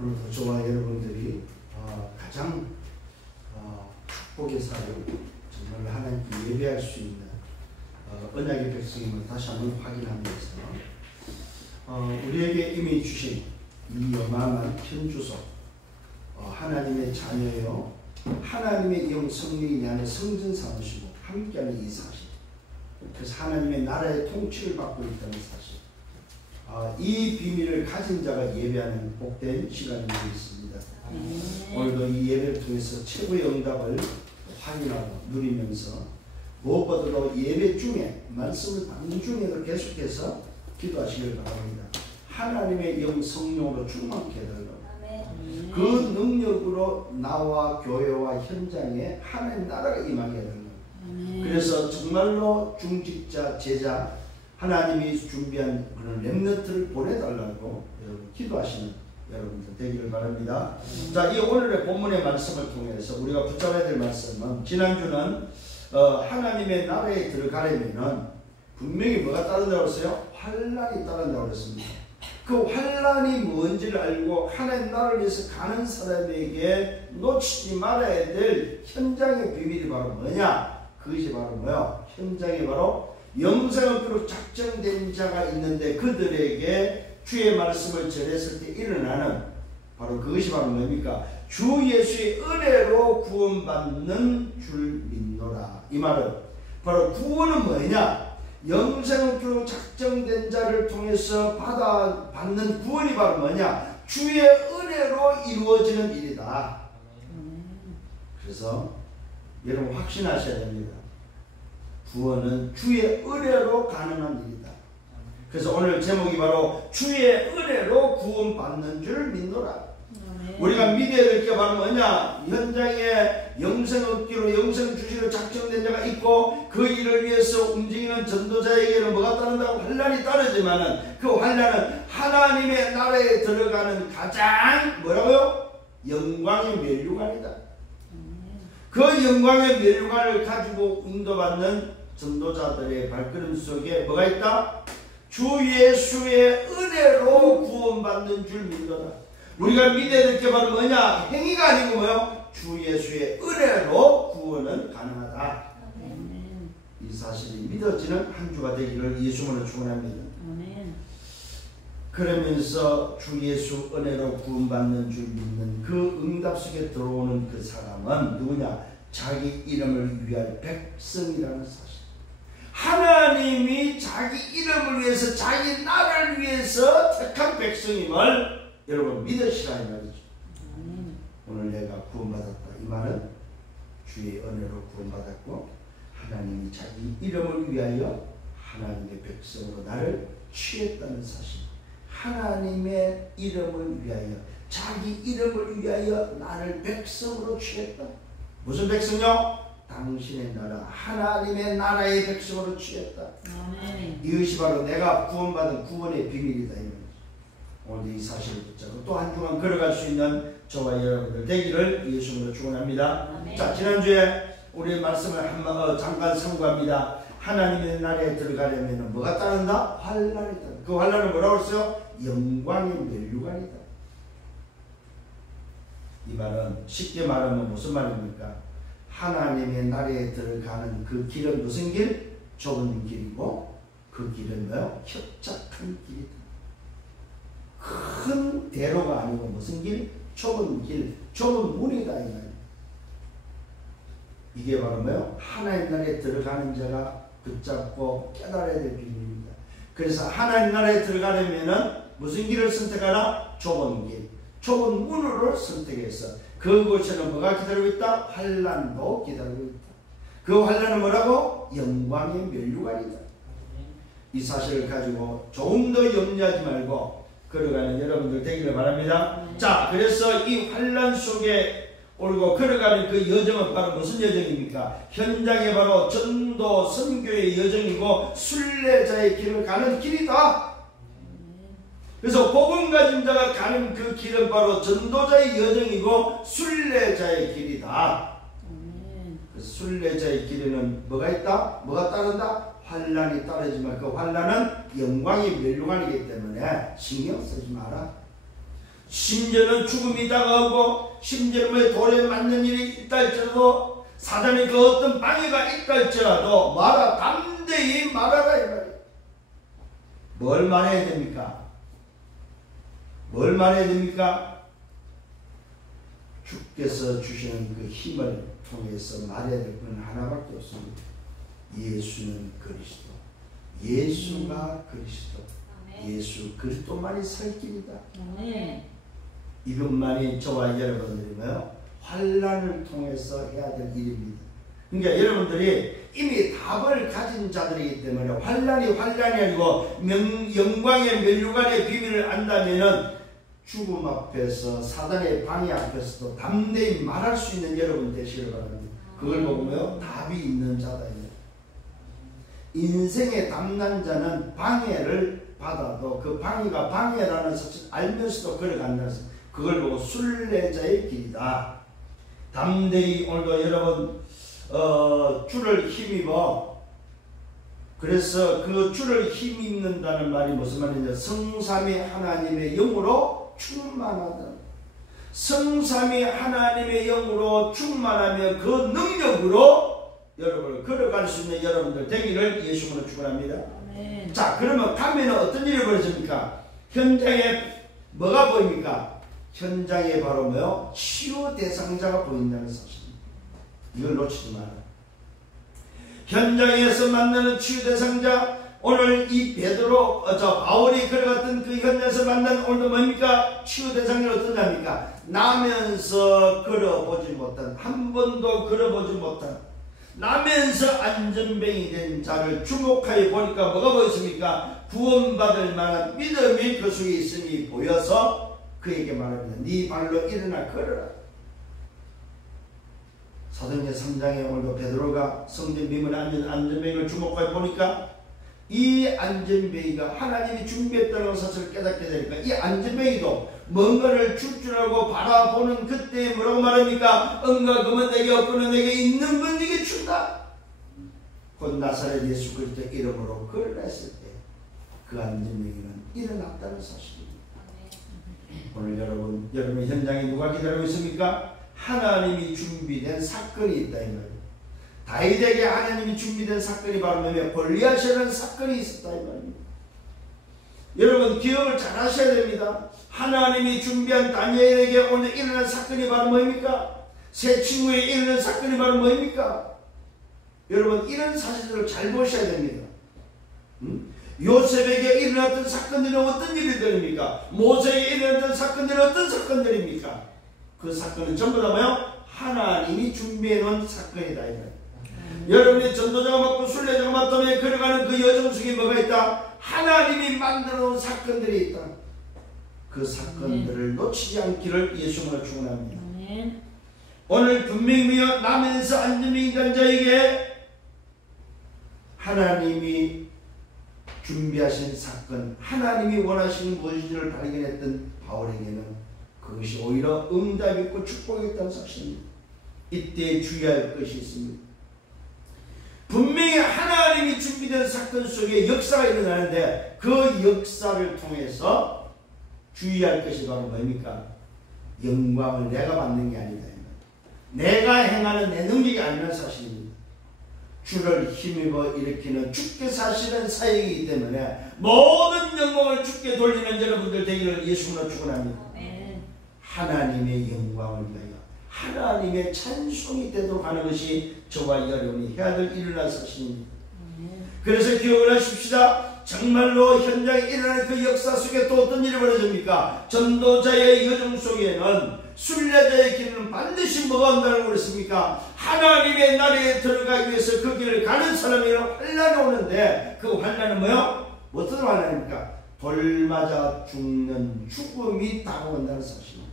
오늘도 저와 여러분들이 가장 축복의 사역, 정말 하나님께 예배할 수 있는 언약의 백성임을 다시 한번 확인하면서 우리에게 이미 주신 이 어마어마한 편주소, 하나님의 자녀요, 하나님의 영 성령이 내 안에 성전 삼으시고 함께하는 이 사실, 그래서 하나님의 나라의 통치를 받고 있다는 사실, 이 비밀을 가진 자가 예배하는 복된 시간이 되겠습니다. 오늘도 이 예배를 통해서 최고의 응답을 확인하고 누리면서 무엇보다도 예배 중에 말씀을 받는 중에도 계속해서 기도하시길 바랍니다. 하나님의 영 성령으로 충만케 해달라고. 그 능력으로 나와 교회와 현장에 하나님 나라가 임하게 해달라고. 그래서 정말로 중직자, 제자, 하나님이 준비한 그런 렘넌트를 보내달라고 여러분 기도하시는 여러분들 되기를 바랍니다. 자, 이 오늘의 본문의 말씀을 통해서 우리가 붙잡아야 될 말씀은, 지난주는 하나님의 나라에 들어가려면은 분명히 뭐가 따른다고 했어요? 환란이 따른다고 했습니다. 그 환란이 뭔지를 알고 하나님 나라를 위해서 가는 사람에게 놓치지 말아야 될 현장의 비밀이 바로 뭐냐? 그것이 바로 뭐요? 현장에 바로 영생으로 작정된 자가 있는데 그들에게 주의 말씀을 전했을 때 일어나는 바로 그것이 바로 뭡니까? 주 예수의 은혜로 구원받는 줄 믿노라. 이 말은 바로 구원은 뭐냐? 영생으로 작정된 자를 통해서 받는 구원이 바로 뭐냐? 주의 은혜로 이루어지는 일이다. 그래서 여러분 확신하셔야 됩니다. 구원은 주의 은혜로 가능한 일이다. 그래서 오늘 제목이 바로 주의 은혜로 구원받는 줄 믿노라. 우리가 믿어야 될 게 바로 뭐냐? 현장에 영생 얻기로 영생 주시로 작정된 자가 있고 그 일을 위해서 움직이는 전도자에게는 뭐가 따른다고? 환란이 따르지만은 그 환란은 하나님의 나라에 들어가는 가장 뭐라고요? 영광의 면류관이다. 그 영광의 면류관을 가지고 인도받는 전도자들의 발걸음 속에 뭐가 있다? 주 예수의 은혜로 구원받는 줄 믿노라. 우리가 믿어야 될 게 바로 뭐냐? 행위가 아니고 뭐요? 주 예수의 은혜로 구원은 가능하다. 이 사실이 믿어지는 한 주가 되기를 예수님으로 축원합니다. 그러면서 주 예수 은혜로 구원받는 줄 믿는 그 응답 속에 들어오는 그 사람은 누구냐? 자기 이름을 위할 백성이라는 사실. 하나님이 자기 이름을 위해서, 자기 나라를 위해서 택한 백성임을 여러분 믿으시라 이 말이죠. 오늘 내가 구원받았다. 이 말은 주의 은혜로 구원받았고 하나님이 자기 이름을 위하여 하나님의 백성으로 나를 취했다는 사실. 하나님의 이름을 위하여, 자기 이름을 위하여 나를 백성으로 취했다. 무슨 백성요? 당신의 나라, 하나님의 나라의 백성으로 취했다. 이것이 바로 내가 구원받은 구원의 비밀이다. 오늘 이 사실을 붙잡고 또 한 주간 걸어갈 수 있는 저와 여러분들 되기를 예수님으로 축원합니다. 자, 지난주에 우리 말씀을 잠깐 참고합니다. 하나님의 나라에 들어가려면 뭐가 따른다? 환란이 따른다. 그 환란은 뭐라고 했어요? 영광의 면류관이다. 이 말은 쉽게 말하면 무슨 말입니까? 하나님의 나라에 들어가는 그 길은 무슨 길? 좁은 길이고 그 길은 뭐요? 협착한 길이다. 큰 대로가 아니고 무슨 길? 좁은 길, 좁은 문이다. 이 말이에요. 이게 바로 뭐요? 하나님 나라에 들어가는 자가 붙잡고 깨달아야 될 비밀입니다. 그래서 하나님 나라에 들어가려면은 무슨 길을 선택하나? 좁은 길, 좁은 문으로 선택해서 그곳에는 뭐가 기다리고 있다? 환란도 기다리고 있다. 그 환란은 뭐라고? 영광의 면류관이다. 이 사실을 가지고 조금 더 염려하지 말고 걸어가는 여러분들 되기를 바랍니다. 자, 그래서 이 환란 속에 올고 걸어가는 그 여정은 바로 무슨 여정입니까? 현장에 바로 전도 선교의 여정이고 순례자의 길을 가는 길이다. 그래서 복음 가진 자가 가는 그 길은 바로 전도자의 여정이고 순례자의 길이다. 그래서 순례자의 길에는 뭐가 있다? 뭐가 따른다? 환란이 따르지만 그 환란은 영광의 면류관이기 때문에 신경 쓰지 마라. 심지어는 죽음이 다가오고 심지어는 돌에 맞는 일이 있다 할지라도 사단의 그 어떤 방해가 있다 할지라도 말아, 담대히 말하라 이 말이에요. 뭘 말해야 됩니까? 뭘 말해야 됩니까? 주께서 주시는 그 힘을 통해서 말해야 될 건 하나밖에 없습니다. 예수는 그리스도. 예수가 그리스도. 예수 그리스도만이 살 길이다. 이것만이 저와 여러분들이 환난을 통해서 해야 될 일입니다. 그러니까 여러분들이 이미 답을 가진 자들이기 때문에 환난이 아니고 영광의 면류관의 비밀을 안다면은 죽음 앞에서 사단의 방해 앞에서도 담대히 말할 수 있는 여러분 되시길 바랍니다. 그걸 보고 답이 있는 자다. 인생의 담난 자는 방해를 받아도 그 방해가 방해라는 사실 알면서도 걸어간다는 사실, 그걸 보고 순례자의 길이다. 담대히 오늘도 여러분 주를 힘입어. 그래서 그 주를 힘입는다는 말이 무슨 말이냐? 성삼위 하나님의 영으로 충만하다. 성삼위 하나님의 영으로 충만하며 그 능력으로 여러분을 걸어갈 수 있는 여러분들 되기를 예수님으로 축원합니다. 자, 그러면 가면 어떤 일이 벌어집니까? 현장에 뭐가 보입니까? 현장에 바로 치유 대상자가 보인다는 사실입니다. 이걸 놓치지 마라. 현장에서 만나는 치유 대상자, 오늘 이 베드로, 바울이 걸어갔던 그 현장에서 만난 오늘도 뭡니까? 치유 대상자는 어떤 자입니까? 나면서 걸어보지 못한, 한 번도 걸어보지 못한, 나면서 안전뱅이 된 자를 주목하여 보니까 뭐가 보였습니까? 구원받을 만한 믿음이 그 속에 있음이 보여서 그에게 말합니다. 네 발로 일어나 걸어라. 사도행전 3장에 오늘도 베드로가 성전 미문에 앉은 안전뱅이를 주목하여 보니까 이 안전뱅이가 하나님이 준비했다는 사실을 깨닫게 되니까 이 안전뱅이도 뭔가를 줄 줄 알고 바라보는 그때 뭐라고 말합니까? 은과 금은 내게 없고는 내게 있는 분 네게 준다. 곧 나사렛 예수 그리스도 이름으로 걸어냈을 때 그 안전뱅이는 일어났다는 사실입니다. 오늘 여러분 현장에 누가 기다리고 있습니까? 하나님이 준비된 사건이 있다 이 말이에요. 다윗에게 하나님이 준비된 사건이 바로 뭐냐면 골리앗이라는 사건이 있었다 이 말입니다. 여러분 기억을 잘 하셔야 됩니다. 하나님이 준비한 다니엘에게 오늘 일어난 사건이 바로 뭡니까? 새 친구에 일어난 사건이 바로 뭡니까? 여러분 이런 사실들을 잘 보셔야 됩니다. 요셉에게 일어났던 사건들은 어떤 일들입니까? 모세에게 일어났던 사건들은 어떤 사건들입니까? 그 사건은 전부 다 뭐요? 하나님이 준비해 놓은 사건이다. 여러분이 전도자가 맡고 순례자가 맡으며 걸어가는 그 여정 속에 뭐가 있다? 하나님이 만들어 놓은 사건들이 있다. 그 사건들을 놓치지 않기를 예수님으로 축원합니다. 오늘 분명히 나면서 안전뱅이 된 자에게 하나님이 준비하신 사건, 하나님이 원하시는 무엇인지를 발견했던 바울에게는 그것이 오히려 응답이 있고 축복이 있다는 사실입니다. 이때 주의할 것이 있습니다. 분명히 하나님이 준비된 사건 속에 역사가 일어나는데 그 역사를 통해서 주의할 것이 바로 뭡니까? 영광을 내가 받는 게 아니다. 내가 행하는 내 능력이 아니라는 사실입니다. 주를 힘입어 일으키는 주께서 하시는 사역이기 때문에 모든 영광을 주께 돌리는 여러분들 되기를 예수님으로 축원합니다. 하나님의 영광을 위하여 하나님의 찬송이 되도록 하는 것이 저와 여러분이 해야 될 일이라는 사실입니다. 그래서 기억을 하십시다. 정말로 현장에 일어나는 그 역사 속에 또 어떤 일이 벌어집니까? 전도자의 여정 속에는 순례자의 길은 반드시 뭐가 온다고 그랬습니까? 하나님의 나라에 들어가기 위해서 그 길을 가는 사람이 환난이 오는데 그 환난은 뭐요? 어떤 환난입니까? 돌 맞아 죽는 죽음이 다가온다는 사실입니다.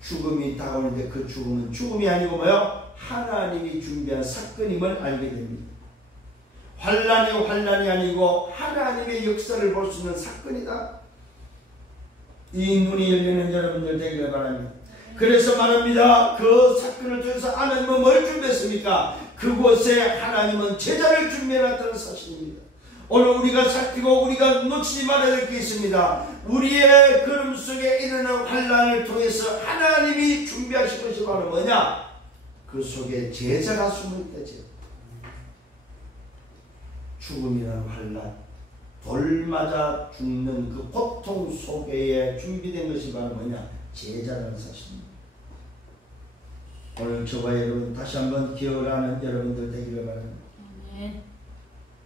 죽음이 다가오는데 그 죽음은 죽음이 아니고 뭐요? 하나님이 준비한 사건임을 알게 됩니다. 환난이 아니고 하나님의 역사를 볼 수 있는 사건이다. 이 눈이 열리는 여러분들 되기를 바랍니다. 그래서 말합니다. 그 사건을 통해서 하나님은 뭘 준비했습니까? 그곳에 하나님은 제자를 준비해놨다는 사실입니다. 오늘 우리가 살피고 우리가 놓치지 말아야 될 게 있습니다. 우리의 걸음 속에 일어나는 환난을 통해서 하나님이 준비하신 것이 바로 뭐냐? 그 속에 제자가 숨어 있다죠. 죽음이라는 환난, 돌 맞아 죽는 그 고통 속에 준비된 것이 바로 뭐냐? 제자라는 사실입니다. 오늘 저와 여러분 다시 한번 기억을 하는 여러분들 되기를 바랍니다.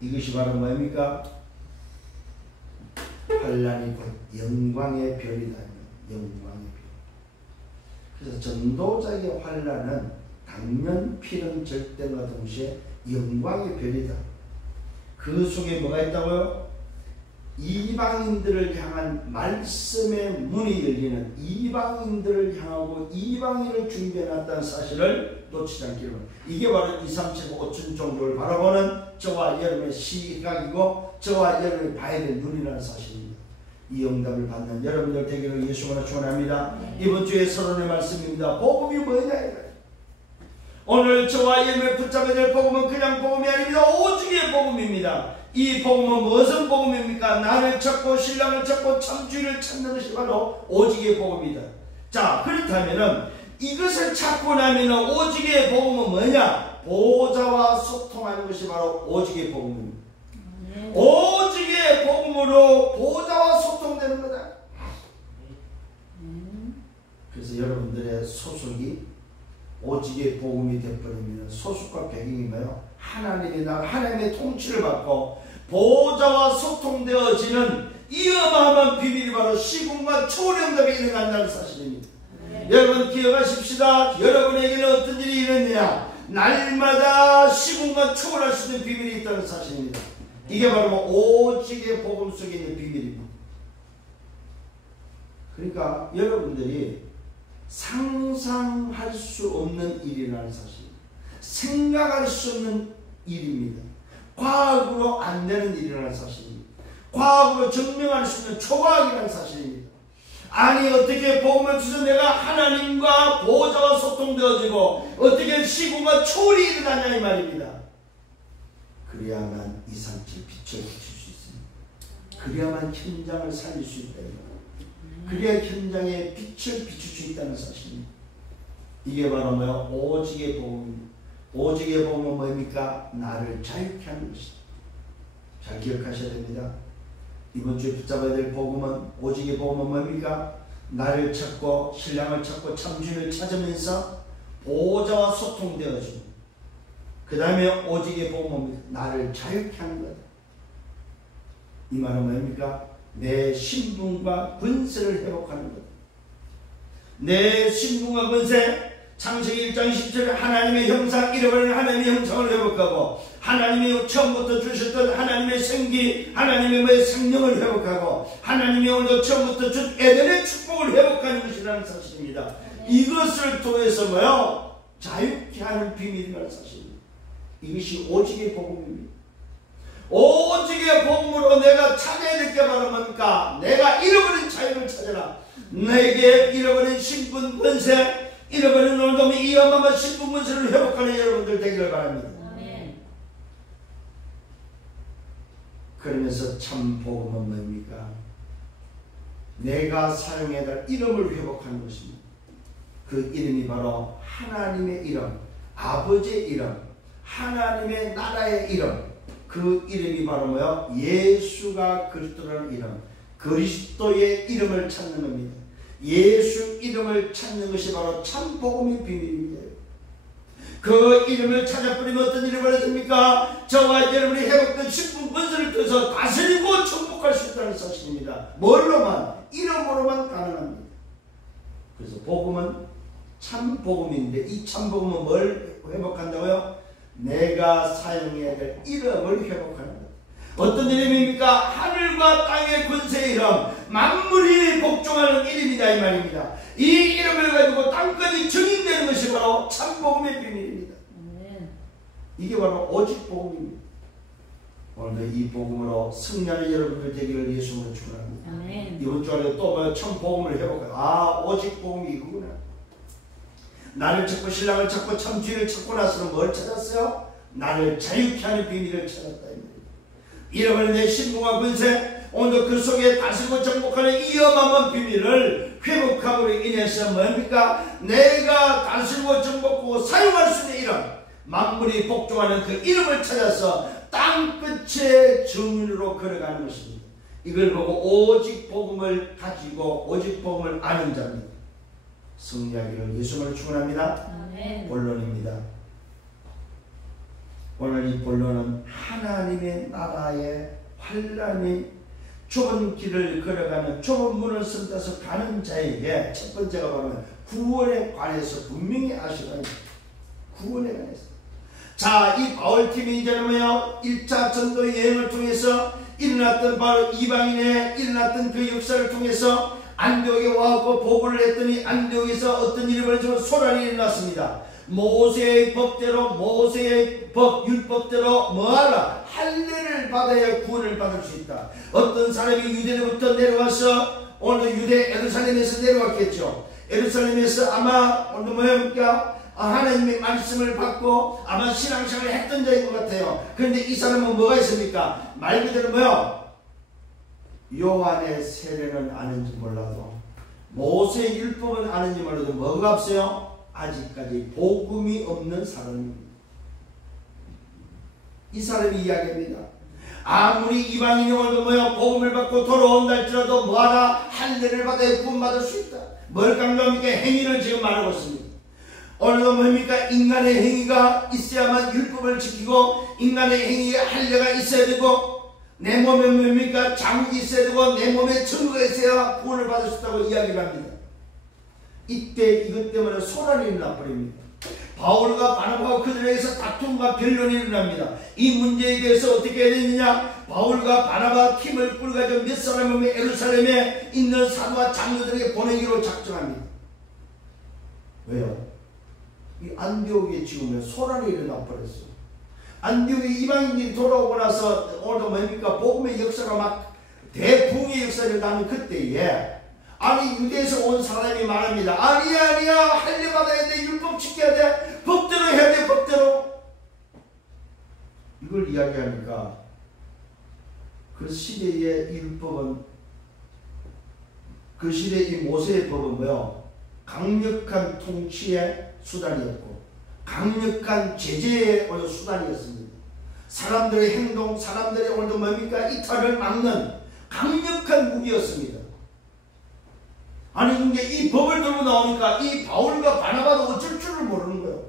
이것이 바로 뭡니까? 환난이 곧 영광의 별이다. 영광의 별. 그래서 전도자의 환난은 당면 피는 절대과 동시에 영광의 별이다. 그 속에 뭐가 있다고요? 이방인들을 향한 말씀의 문이 열리는, 이방인들을 향하고 이방인을 준비해놨다는 사실을 놓치지 않기를 바랍니다. 이게 바로 2, 3, 7, 5천 종교를 바라보는 저와 여러분의 시각이고 저와 여러분이 봐야 될 눈이라는 사실입니다. 이 응답을 받는 여러분들 되기를 예수님으로 축원합니다. 이번 주에 서론의 말씀입니다. 복음이 뭐냐? 오늘 저와 여러분의 붙잡아야 될 복음은 그냥 복음이 아닙니다. 오직의 복음입니다. 이 복음은 무슨 복음입니까? 나를 찾고 신랑을 찾고 참주인을 찾는 것이 바로 오직의 복음이다. 자, 그렇다면은 이것을 찾고 나면은 오직의 복음은 뭐냐? 보호자와 소통하는 것이 바로 오직의 복음입니다. 오직의 복음으로 보호자와 소통되는 거다. 그래서 여러분들의 소속이 오직의 복음이 되어버리면 소속과 배경이 뭐예요? 하나님이 나 하나님의 통치를 받고 보호자와 소통되어지는 이 어마어마한 비밀이 바로 시군과 초령답이 일어난다는 사실입니다. 여러분 기억하십시다. 여러분에게는 어떤 일이 일어나냐? 날마다 시군과 초월할 수 있는 비밀이 있다는 사실입니다. 이게 바로 오직의 복음 속에 있는 비밀입니다. 그러니까 여러분들이 상상할 수 없는 일이라는 사실, 생각할 수 없는 일입니다. 과학으로 안 되는 일이라는 사실입니다. 과학으로 증명할 수 있는 초과학이라는 사실입니다. 아니 어떻게 복음을 주셔서 내가 하나님과 보호자와 소통되어지고 어떻게 시군과 초월이 일어나냐 이 말입니다. 그래야만 2, 3, 7 빛을 비출 수 있습니다. 그래야만 현장을 살릴 수 있다. 그래야 현장에 빛을 비출 수 있다는 사실입니다. 이게 바로 뭐야? 오직의 복음입니다. 오직의 복음은 뭡니까? 나를 자유케 하는 것이다. 잘 기억하셔야 됩니다. 이번 주에 붙잡아야 될 복음은, 오직의 복음은 뭡니까? 나를 찾고 신랑을 찾고 참주인을 찾으면서 보호자와 소통되어지고, 그 다음에 오직의 복음은 나를 자유케 하는 거다. 이 말은 뭡니까? 내 신분과 권세를 회복하는 것. 내 신분과 권세, 창세기 1장 10절에 하나님의 형상, 잃어버린 하나님의 형상을 회복하고 하나님이 처음부터 주셨던 하나님의 생기, 하나님의 생명을 회복하고 하나님이 오늘 처음부터 준 에덴의 축복을 회복하는 것이라는 사실입니다. 이것을 통해서 뭐요? 자유케 하는 비밀이라는 사실입니다. 이것이 오직의 복음입니다. 오직의 복음으로 내가 찾아야 될 게 바로 뭡니까? 내가 잃어버린 자유를 찾아라. 내게 잃어버린 신분 권세, 잃어버린 놀돔이 이 어마어마한 신분 권세를 회복하는 여러분들 되기를 바랍니다. 그러면서 참 복음은 뭡니까? 내가 사용해야 될 이름을 회복하는 것입니다. 그 이름이 바로 하나님의 이름, 아버지의 이름, 하나님의 나라의 이름. 그 이름이 바로 뭐야? 예수가 그리스도라는 이름, 그리스도의 이름을 찾는 겁니다. 예수 이름을 찾는 것이 바로 참 복음의 비밀입니다. 그 이름을 찾아버리면 어떤 일이 벌어집니까? 저와 여러분이 회복된 신분 권세를 통해서 다스리고 정복할 수 있다는 사실입니다. 뭘로만? 이름으로만 가능합니다. 그래서 복음은 참 복음인데 이 참 복음은 뭘 회복한다고요? 내가 사용해야 될 이름을 회복하는 것. 어떤 이름입니까? 하늘과 땅의 권세의 이름, 만물이 복종하는 이름이다 이 말입니다. 이 이름을 가지고 땅까지 증인되는 것이 바로 참 복음의 비밀입니다. 이게 바로 오직 복음입니다. 오늘도 이 복음으로 승리하는 여러분들 되기를 예수님으로 축원합니다. 이번 주에 또 참 복음을 회복해요. 아, 오직 복음이 이구나. 나를 찾고 신랑을 찾고 참주인을 찾고 나서는 뭘 찾았어요? 나를 자유케 하는 비밀을 찾았다. 잃어버린 신분과 권세, 오늘도 그 속에 다스리고 정복하는 이 어마어마한 비밀을 회복함으로 인해서 뭡니까? 내가 다스리고 정복하고 사용할 수 있는 이름, 만물이 복종하는 그 이름을 찾아서 땅끝의 정인으로 걸어가는 것입니다. 이걸 보고 오직 복음을 가지고 오직 복음을 아는 자입니다. 승리하기를 예수님을 축원합니다. 본론입니다. 오늘 이 본론은 하나님의 나라의 환란이 좁은 길을 걸어가는 좁은 문을 선다서 가는 자에게 첫 번째가 바로 구원에 관해서 분명히 아시라. 구원에 관해서. 자, 이 바울팀이 이제는 뭐요? 1차 전도 여행을 통해서 일어났던 바로 이방인의 일어났던 그 역사를 통해서 안디옥에 와서 보고를 했더니 안디옥에서 어떤 일이 벌어지고 소란이 일어났습니다. 모세의 법대로 모세의 법 율법대로 뭐하라? 할례를 받아야 구원을 받을 수 있다. 어떤 사람이 유대로부터 내려와서 오늘 유대 예루살렘에서 내려왔겠죠. 예루살렘에서 아마 오늘 뭐입니까? 하나님의 말씀을 받고 아마 신앙생활을 했던 자인 것 같아요. 그런데 이 사람은 뭐가 있습니까? 말 그대로 뭐요? 요한의 세례는 아는지 몰라도 모세의 율법은 아는지 몰라도 뭐가 없어요? 아직까지 복음이 없는 사람입니다. 이 사람이 이야기합니다. 아무리 이방인이 오늘도 뭐요? 복음을 받고 돌아온다 할지라도 뭐하라? 할례를 받아야 구원받을 수 있다. 뭘 강조합니까? 행위를 지금 말하고 있습니다. 오늘도 뭡니까? 인간의 행위가 있어야만 율법을 지키고 인간의 행위에 할례가 있어야 되고 내 몸에 뭡니까? 자국이 있어야 되고 내 몸에 증거가 있어야 구원을 받을 수 있다고 이야기를 합니다. 이때 이것 때문에 소란이 일어나버립니다. 바울과 바나바와 그들에게서 다툼과 변론이 일어납니다. 이 문제에 대해서 어떻게 해야 되느냐? 바울과 바나바 팀을 꾸려가지고 몇 사람을 예루살렘에 있는 사도와 장로들에게 보내기로 작정합니다. 왜요? 이 안디옥에 지금 소란이 일어나버렸어요. 안디옥에 이방인들이 돌아오고 나서 오늘도 뭡니까? 복음의 역사가 막 대붕의 역사를 나는 그때에 아니 유대에서 온 사람이 말합니다. 아니야 할례 받아야 돼. 율법 지켜야 돼. 법대로 해야 돼. 법대로. 이걸 이야기하니까 그 시대의 율법은 그 시대의 이 모세의 법은 뭐요? 강력한 통치의 수단이었고 강력한 제재의 수단이었습니다. 사람들의 행동, 사람들의 오늘도 뭡니까? 이탈을 막는 강력한 무기였습니다. 아니 근데 이 법을 들고 나오니까 이 바울과 바나바도 어쩔 줄을 모르는 거예요.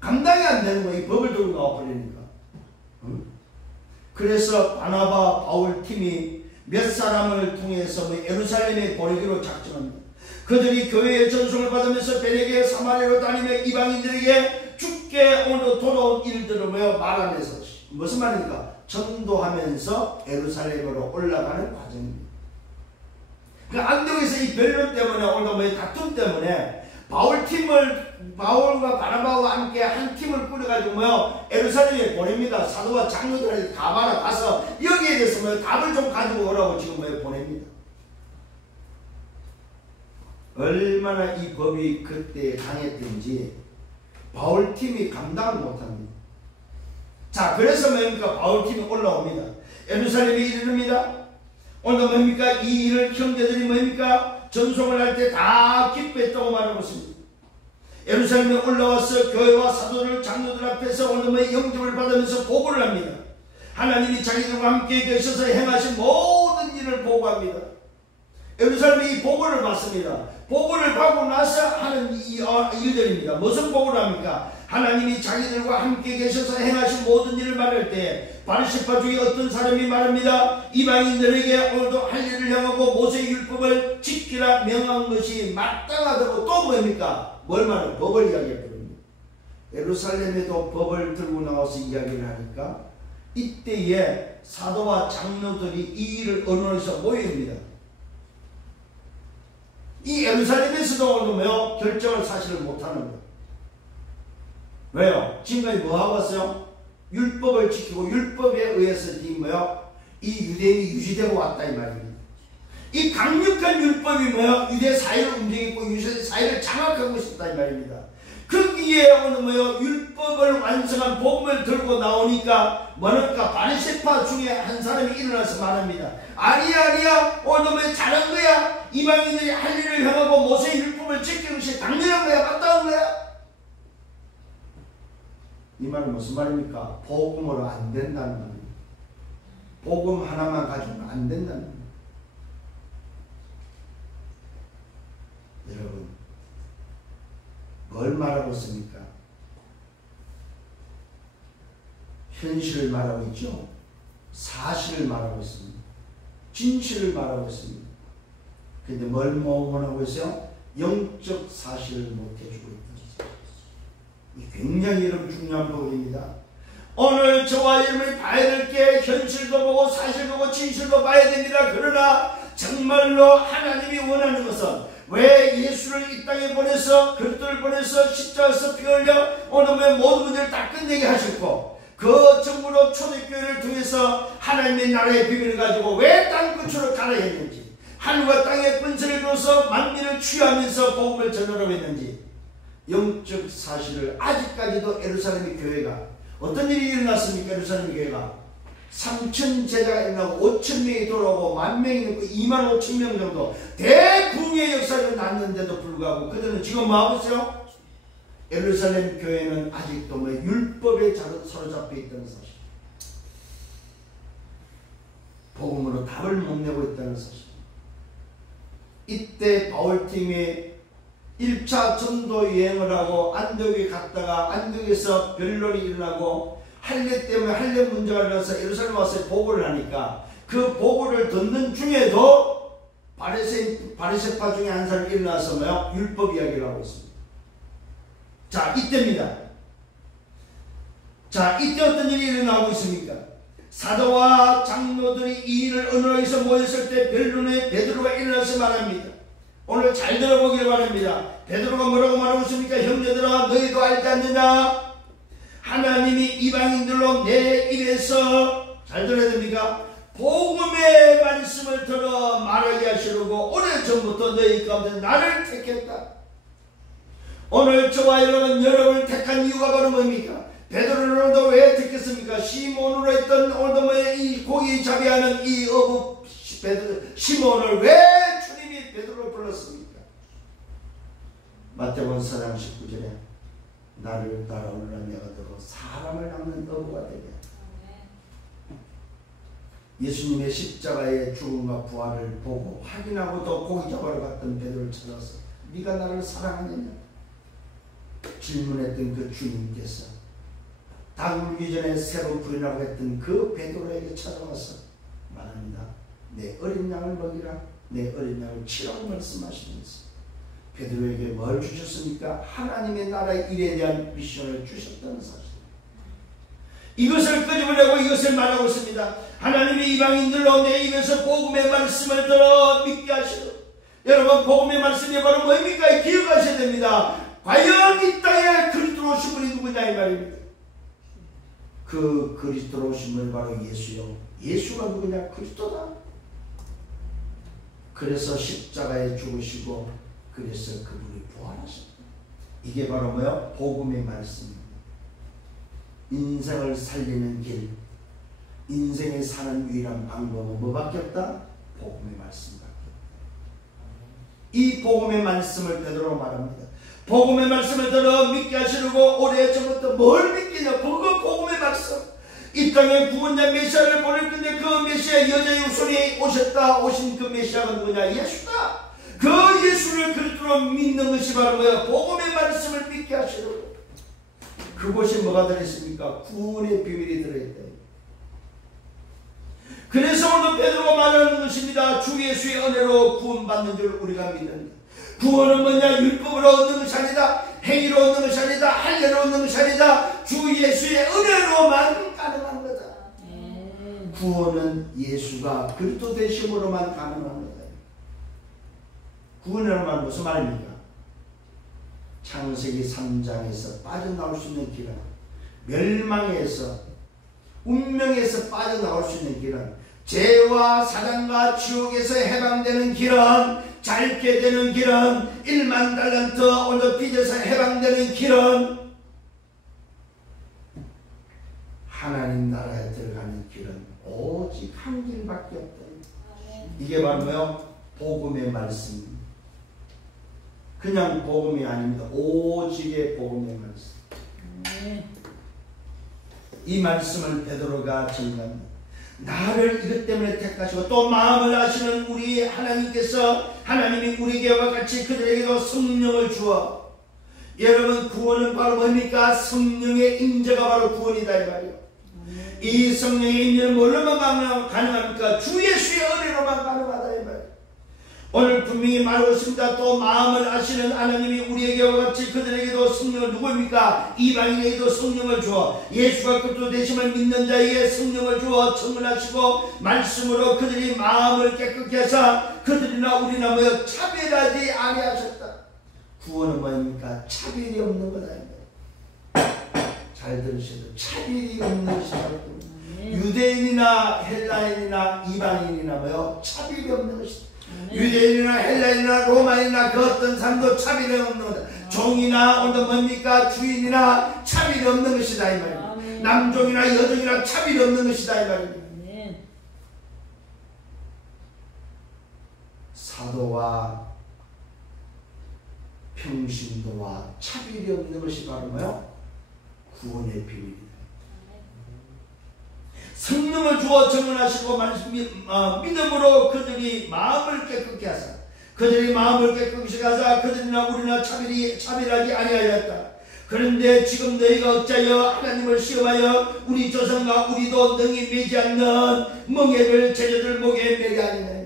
감당이 안 되는 거예요. 이 법을 들고 나와버리니까. 그래서 바나바 바울 팀이 몇 사람을 통해서 예루살렘에 보내기로 작정합니다. 그들이 교회의 전송을 받으면서 베네게 사마리아로 다니며 이방인들에게 주께 오늘도 돌아온 일들을 말하면서 무슨 말입니까? 전도하면서 예루살렘으로 올라가는 과정입니다. 그 안디옥에서 이 변론 때문에 오늘도 다툼 때문에 바울과 바나바와 함께 한 팀을 꾸려가지고 예루살렘에 보냅니다. 사도와 장로들에게 가봐라 가서 여기에 대해서 답을 좀 가지고 오라고 지금 보냅니다. 얼마나 이 법이 그때 강했던지 바울팀이 감당을 못합니다. 자, 그래서 뭡니까? 바울팀이 올라옵니다. 예루살렘에 이르릅니다. 오늘 뭡니까? 이 일을 형제들이 뭡니까? 전송을 할 때 다 기뻐했다고 말하고 있습니다. 예루살렘에 올라와서 교회와 사도들, 장로들 앞에서 오늘 영접을 받으면서 보고를 합니다. 하나님이 자기들과 함께 계셔서 행하신 모든 일을 보고합니다. 예루살렘이 이 보고를 받습니다. 보고를 받고 나서 하는 일들입니다. 무슨 보고를 합니까? 하나님이 자기들과 함께 계셔서 행하신 모든 일을 말할 때 바르시파 중에 어떤 사람이 말합니다. 이방인들에게 오늘도 할례를 향하고 모세의 율법을 지키라 명한 것이 마땅하다고 또 뭡니까? 뭘 말하는 법을 이야기해버립니다. 예루살렘에도 법을 들고 나와서 이야기를 하니까 이때에 사도와 장로들이 이 일을 언론에서 모입니다. 이 예루살렘에서도 오늘 결정을 사실을 못하는 거예요. 왜요? 지금까지 뭐하고 왔어요? 율법을 지키고 율법에 의해서 이 유대인이 유지되고 왔다 이 말입니다. 이 강력한 율법이 유대 사회를 움직이고 유대 사회를 장악하고 싶다 이 말입니다. 거기에 오늘 율법을 완성한 복음을 들고 나오니까 뭐랄까 바리새파 중에 한 사람이 일어나서 말합니다. 아니야 오늘 잘한 거야. 이방인들이 할 일을 행하고 모세의 율법을 지키는 것이 당연한 거야. 마땅한 거야. 이 말은 무슨 말입니까? 복음으로 안 된다는 말입니다. 복음 하나만 가지고는 안 된다는 말입니다. 여러분, 뭘 말하고 있습니까? 현실을 말하고 있죠? 사실을 말하고 있습니다. 진실을 말하고 있습니다. 그런데 뭘 원하고 있어요? 영적 사실을 못 해주고 있다. 굉장히 여러분 중요한 부분입니다. 오늘 저와 여러분이 봐야 될 게 현실도 보고 사실도 보고 진실도 봐야 됩니다. 그러나 정말로 하나님이 원하는 것은 왜 예수를 이 땅에 보내서 그리스도를 보내서 십자가에서 피 흘려 오늘 모든 문제를 다 끝내게 하셨고 그 정부로 초대교회를 통해서 하나님의 나라의 비밀을 가지고 왜 땅 끝으로 가라 했는지 하늘과 땅의 권세를 줘서 만민을 취하면서 복음을 전하라고 했는지 영적 사실을 아직까지도 예루살렘의 교회가 어떤 일이 일어났습니까? 예루살렘의 교회가 3천 제자가 일어나고 5천 명이 돌아오고 10,000명이 있고 25,000명 정도 대붕의 역사가 났는데도 불구하고 그들은 지금 뭐하고 있어요? 예루살렘 교회는 아직도 율법에 사로잡혀 있다는 사실, 복음으로 답을 못 내고 있다는 사실. 이때 바울팀이 1차 전도 여행을 하고 안디옥에 갔다가 안디옥에서 변론이 일어나고 할례 때문에 할례 문제가 일어나서 예루살렘 와서 보고를 하니까 그 보고를 듣는 중에도 바리새파 중에 한 사람이 일어나서 율법 이야기를 하고 있습니다. 자, 이때입니다. 자, 이때 어떤 일이 일어나고 있습니까? 사도와 장로들이 이 일을 어느 나라에서 모였을 때 변론에 베드로가 일어나서 말합니다. 오늘 잘 들어보길 바랍니다. 베드로가 뭐라고 말하고 있습니까? 형제들아, 너희도 알지 않느냐? 하나님이 이방인들로 내 입에서, 잘 들어야 됩니까? 복음의 말씀을 들어 말하게 하시려고 오래전부터 너희 가운데 나를 택했다. 오늘 저와 여러분을 택한 이유가 바로 뭡니까? 베드로를 왜 택했습니까? 시몬으로 했던 오늘도 이 고기 자비하는 이 어부 시몬을 왜 주님이 베드로를 불렀습니까? 마태복음 4장 19절에 나를 따라오느라 내가 너로 사람을 낚는 어부가 되게. 예수님의 십자가의 죽음과 부활을 보고 확인하고 또 고기 잡으러 갔던 베드로를 찾아서 네가 나를 사랑하느냐? 질문했던 그 주님께서 닭 울기 전에 새로 부인하고 했던 그 베드로에게 찾아와서 말합니다. 내 어린 양을 먹이라, 내 어린 양을 치라고 말씀하시면서 베드로에게 뭘 주셨습니까? 하나님의 나라의 일에 대한 미션을 주셨다는 사실. 이것을 끄집어내고 이것을 말하고 있습니다. 하나님이 이방인들로 내 입에서 복음의 말씀을 들어 믿게 하시고, 여러분 복음의 말씀이 바로 뭡니까? 기억하셔야 됩니다. 과연 이 땅에 그리스도로 오신 분이 누구냐 이 말입니다. 그 그리스도로 오신 분이 바로 예수요. 예수가 누구냐? 그리스도다. 그래서 십자가에 죽으시고 그래서 그분이 부활하셨다. 이게 바로 뭐요? 복음의 말씀입니다. 인생을 살리는 길, 인생에 사는 유일한 방법은 뭐밖에 없다? 복음의 말씀밖에 없다. 이 복음의 말씀을 베드로로 말합니다. 복음의 말씀을 들어 믿게 하시려고 오래전부터 뭘 믿기냐? 그거 복음의 말씀. 이 땅에 구원자 메시아를 보낼 건데 그 메시아 여자의 후손이 오신 그 메시아가 누구냐? 예수다. 그 예수를 그리스도로 믿는 것이 바로 뭐야? 복음의 말씀을 믿게 하시려고. 그곳에 뭐가 들어있습니까? 구원의 비밀이 들어있다. 그래서 오늘 베드로가 말하는 것입니다. 주 예수의 은혜로 구원받는 줄 우리가 믿는다. 구원은 뭐냐? 율법으로 얻는 것이 아니다. 행위로 얻는 것이 아니다. 할례로 얻는 것이 아니다. 주 예수의 은혜로만 가능한 거다. 구원은 예수가 그리스도 되심으로만 가능한 거다. 구원이라는 말은 무슨 말입니까? 창세기 3장에서 빠져나올 수 있는 길은, 멸망에서 운명에서 빠져나올 수 있는 길은, 죄와 사단과 지옥에서 해방되는 길은 짧게 되는 길은 1만 달란트 오늘 빚에서 해방되는 길은 하나님 나라에 들어가는 길은 오직 한 길밖에 없다. 이게 바로 뭐요? 복음의 말씀입니다. 그냥 복음이 아닙니다. 오직의 복음의 말씀. 이 말씀을 베드로가 증거합니다. 나를 이것 때문에 택하시고 또 마음을 아시는 우리 하나님께서 하나님이 우리에게와 같이 그들에게도 성령을 주어 여러분 구원은 바로 뭡니까? 성령의 임재가 바로 구원이다 이 말이에요. 이 성령의 임재는 뭘로만 가능합니까? 주 예수의 은혜로만 가능하다 이 말이에요. 오늘 분명히 말하고 있습니다. 또 마음을 아시는 하나님이 우리에게와 같이 그들에게도 성령을 누구입니까? 이방인에게도 성령을 주어 예수가 그리스도 되심을 믿는 자에게 성령을 주어 청문하시고 말씀으로 그들이 마음을 깨끗게 하사 그들이나 우리나 모여 차별하지 아니하셨다. 구원은 뭐입니까? 차별이 없는 거다. 잘 들으셔도 차별이 없는 것이다. 유대인이나 헬라인이나 이방인이나 뭐요? 차별이 없는 것이다. 유대인이나 헬라인이나 로마인이나 그 어떤 사람도 차별이 없는 거다. 종이나 오늘 뭡니까? 주인이나 차별이 없는 것이다 이 말입니다. 남종이나 여종이나 차별이 없는 것이다 이 말입니다. 사도와 평신도와 차별이 없는 것이 바로 뭐요? 구원의 비밀이다. 성령을 주어 정언하시고 믿음으로 그들이 마음을 깨끗게 하사 그들이 마음을 깨끗게 하사 그들이나 우리나 차별하지 아니하였다. 그런데 지금 너희가 어찌하여 하나님을 시험하여 우리 조상과 우리도 능히 매지 않는 멍에를 제자들 목에 매게 하느냐.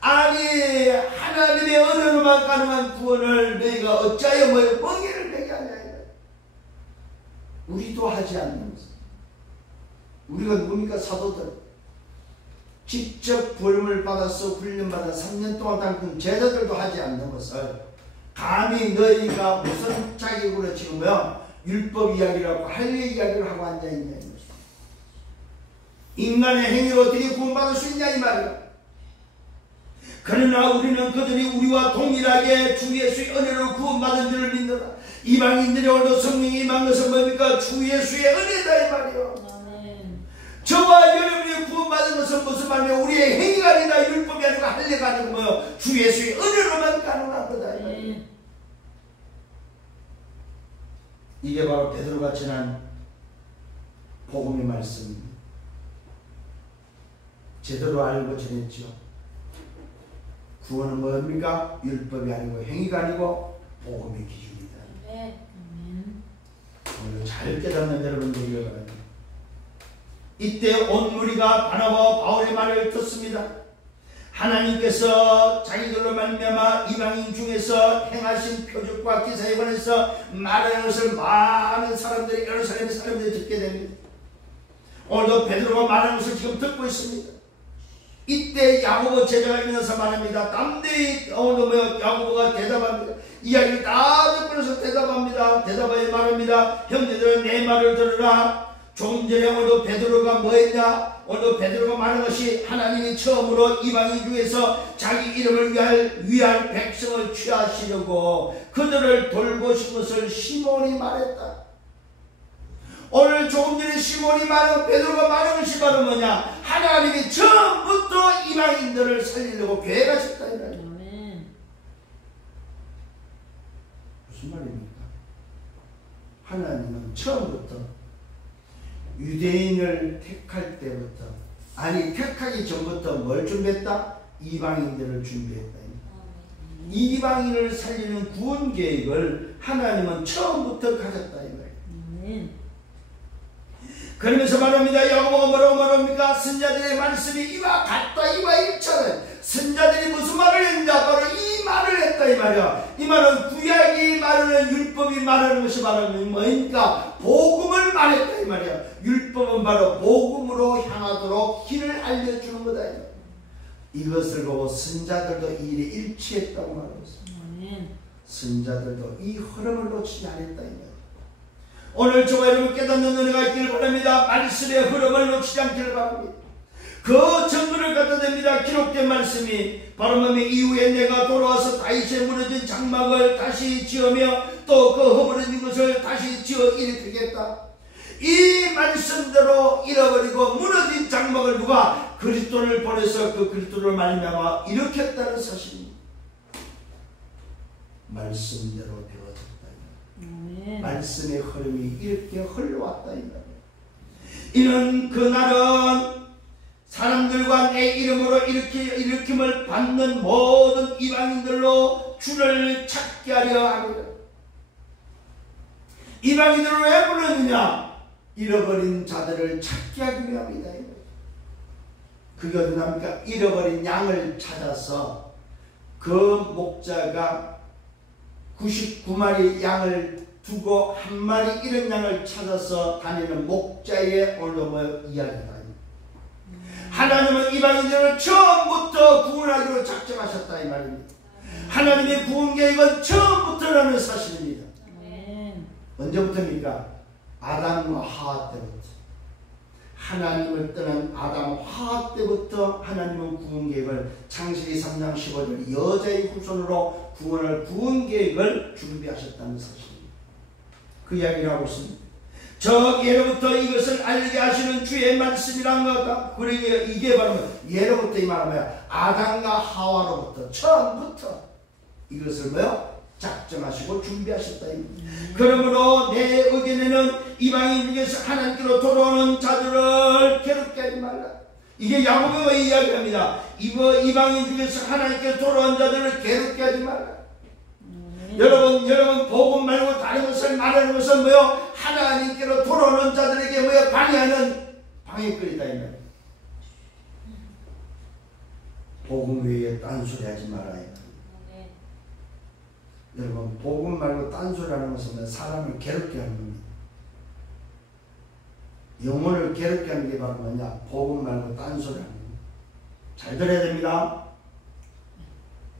아니 하나님의 은혜로만 가능한 구원을 너희가 어찌하여 멍에를 매게 하느냐. 우리도 하지 않는 것은 우리가 누굽니까? 사도들 직접 부름을 받아서 훈련받아 3년 동안 당근 제자들도 하지 않는 것을 감히 너희가 무슨 자격으로 지금 율법 이야기를 하고 할례 이야기를 하고 앉아있냐 이 것이다. 인간의 행위로 어떻게 구원받을 수 있냐 이 말이야. 그러나 우리는 그들이 우리와 동일하게 주 예수의 은혜로 구원받은 줄을 믿는다. 이방인들이 오늘도 성령이 임한 것은 뭡니까? 주 예수의 은혜다 이 말이요. 저와 여러분이 구원받은 것은 무슨 말이에요? 우리의 행위가 아니라 율법이 아니고 할례가 아니고 뭐요? 주 예수의 은혜로만 가능한 거다 이 말이에요. 이게 바로 베드로가 전한 복음의 말씀입니다. 제대로 알고 전했죠. 구원은 뭡니까? 율법이 아니고 행위가 아니고 복음의 기준이다. 오늘 잘 깨닫는 여러분 되기를 바랍니다. 이때 온 무리가 바나바와 바울의 말을 듣습니다. 하나님께서 자기들로 말미암아 이방인 중에서 행하신 표적과 기사에 관해서 말하는 것을 많은 사람들이 예루살렘 사람들이 듣게 됩니다. 오늘도 베드로가 말하는 것을 지금 듣고 있습니다. 이때 야고보 제자가 일어나서 말합니다. 담대히 야고보가 대답합니다. 이야기를 다 듣고 나서 대답합니다. 대답하여 말합니다. 형제들은 내 말을 들으라. 조금 전에 오늘도 베드로가 뭐했냐? 오늘도 베드로가 말한 것이 하나님이 처음으로 이방인 중에서 자기 이름을 위할 백성을 취하시려고 그들을 돌보신 것을 시몬이 말했다. 오늘 조금 전에 시몬이 말한 베드로가 말한 것이 바로 뭐냐? 하나님이 처음부터 이방인들을 살리려고 계획하셨다. 무슨 말입니까? 하나님은 처음부터 유대인을 택할 때부터 택하기 전부터 뭘 준비했다? 이방인들을 준비했다. 이방인을 살리는 구원 계획을 하나님은 처음부터 가졌다 이 말이에요. 그러면서 말합니다. 야고보가 뭐라고 말합니까? 선자들의 말씀이 이와 같다 이와 일처럼 선자들이 무슨 말을 했냐? 바로 이 말을 했다 이 말이야. 이 말은 구약이 말하는 율법이 말하는 것이 말하는 뭐입니까? 복음을 말했다 이 말이야. 율법은 바로 복음으로 향하도록 길을 알려주는 거다. 이것을 보고 선자들도 이 일에 일치했다고 말하고 있습니다. 선자들도 이 흐름을 놓치지 않았다 이 말이야. 오늘 저와 여러분 깨닫는 은혜가 있기를 바랍니다. 말씀의 흐름을 놓치지 않기를 바랍니다. 그 전부를 갖다 댑니다. 기록된 말씀이 바로 뭐냐면 이후에 내가 돌아와서 다윗의 무너진 장막을 다시 지으며 또 그 허물어진 것을 다시 지어 일으키겠다. 이 말씀대로 잃어버리고 무너진 장막을 누가 그리스도를 보내서 그 그리스도를 말미암아 일으켰다는 사실입니다. 말씀대로 되어졌다. 말씀의 흐름이 이렇게 흘러왔다. 이는 그날은 사람들과 내 이름으로 일으킴을 받는 모든 이방인들로 주를 찾게 하려 합니다. 이방인들을 왜 불렀느냐? 잃어버린 자들을 찾게 하기 위함이다. 그게 어디 납니까? 잃어버린 양을 찾아서 그 목자가 99마리 양을 두고 한 마리 잃은 양을 찾아서 다니는 목자의 오늘 이야기다. 하나님은 이방인들을 처음부터 구원하기로 작정하셨다 이 말입니다. 하나님의 구원 계획은 처음부터라는 사실입니다. 언제부터입니까? 아담과 하와 때부터. 하나님을 떠난 아담 하와 때부터 하나님은 구원 계획을 창세기 3장 15절 여자의 후손으로 구원할 구원 계획을 준비하셨다는 사실입니다. 그 이야기를 하고 있습니다. 저 예로부터 이것을 알게 하시는 주의 말씀이란 것. 그러기에 이게 바로 예로부터 이 말하면 아담과 하와로부터 처음부터 이것을 뭐요? 작정하시고 준비하셨다. 그러므로 내 의견에는 이방인 중에서 하나님께로 돌아오는 자들을 괴롭게 하지 말라. 이게 야고보가 이야기합니다. 이방인 중에서 하나님께로 돌아온 자들을 괴롭게 하지 말라. 여러분 복음 말고 다른 것을 말하는 것은 뭐요? 하나님께로 돌아오는 자들에게 뭐요? 방해하는 방해거리다 이 말이에요. 복음 외에 딴소리 하지 말아요. 여러분 복음 말고 딴소리하는 것은 사람을 괴롭게 하는 겁니다. 영혼을 괴롭게 하는 게 바로 뭐냐? 복음 말고 딴소리하는 겁니다. 잘 들어야 됩니다.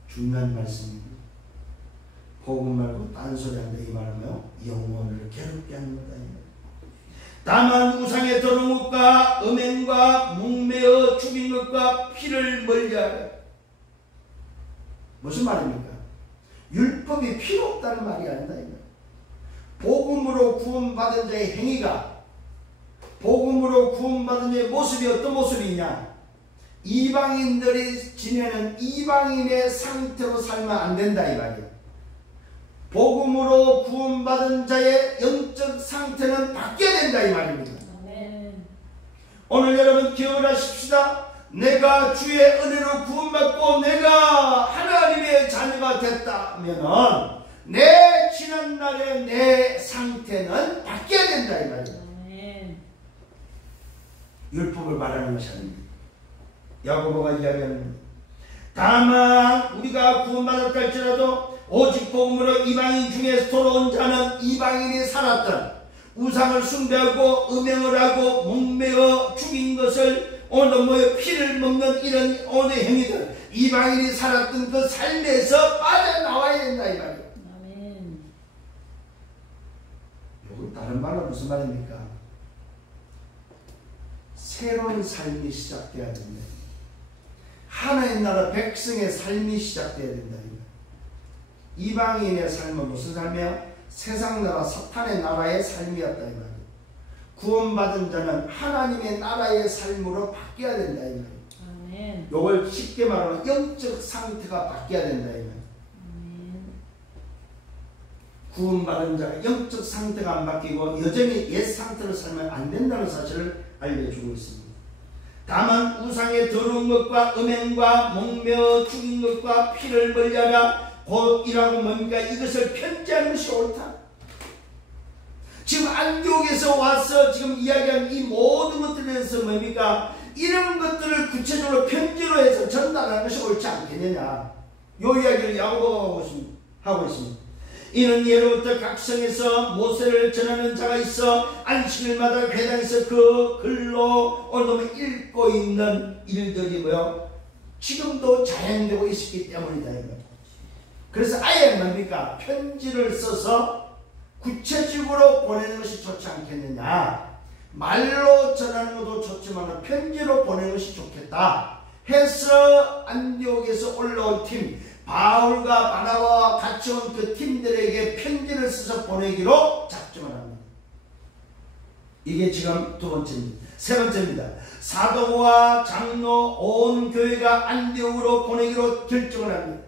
중요한 말씀입니다. 복음 말고 딴소리한다 이 말은 뭐요? 영혼을 괴롭게 하는 거다. 다만 우상에 들어온 것과 음행과 묵매어 죽인 것과 피를 멀리하라. 무슨 말입니까? 율법이 필요 없다는 말이 아니다. 복음으로 구원받은 자의 행위가, 복음으로 구원받은 자의 모습이 어떤 모습이냐? 이방인들이 지내는 이방인의 상태로 살면 안 된다 이 말이에요. 복음으로 구원받은 자의 영적 상태는 바뀌어야 된다 이 말입니다. 오늘 여러분 기억하십시다. 내가 주의 은혜로 구원받고 내가 하나님의 자녀가 됐다면은 내 지난날의 내 상태는 바뀌어야 된다 이 말이에요. 율법을 말하는 것이 아닙니다. 야고보가 이야기하는 다만 우리가 구원받았다 할지라도 오직 복음으로 이방인 중에서 돌아온 자는 이방인이 살았던 우상을 숭배하고 음행을 하고 묵매어 죽인 것을 오늘 피를 먹는 이런 오늘 행위들 이방인이 살았던 그 삶에서 빠져나와야 된다 이 말이에요. 이건 다른 말로 무슨 말입니까? 새로운 삶이 시작돼야 됩니다. 하나님 나라 백성의 삶이 시작돼야 된다. 이방인의 삶은 무슨 삶이야? 세상 나라 사탄의 나라의 삶이었다 이 말이에요. 구원받은 자는 하나님의 나라의 삶으로 바뀌어야 된다 이 말이에요. 이걸 쉽게 말하면 영적 상태가 바뀌어야 된다 이 말이에요. 구원받은 자가 영적 상태가 안 바뀌고 여전히 옛 상태로 살면 안 된다는 사실을 알려주고 있습니다. 다만 우상에 더러운 것과 음행과 목매어 죽인 것과 피를 멀리하라. 곧이라고 뭡니까? 이것을 편지하는 것이 옳다. 지금 안디옥에서 와서 지금 이야기한 이 모든 것들에 대해서 뭡니까? 이런 것들을 구체적으로 편지로 해서 전달하는 것이 옳지 않겠느냐. 요 이야기를 야고보가 하고 있습니다. 이는 예로부터 각 성에서 모세를 전하는 자가 있어 안식일마다 회당에서 그 글로 오늘도 읽고 있는 일들이 뭐요? 지금도 자행되고 있었기 때문이다. 그래서 아예 뭡니까? 편지를 써서 구체적으로 보내는 것이 좋지 않겠느냐. 말로 전하는 것도 좋지만 편지로 보내는 것이 좋겠다 해서 안디옥에서 올라온 팀 바울과 바나바와 같이 온 그 팀들에게 편지를 써서 보내기로 작정을 합니다. 이게 지금 두 번째입니다. 세 번째입니다. 사도와 장로 온 교회가 안디옥으로 보내기로 결정을 합니다.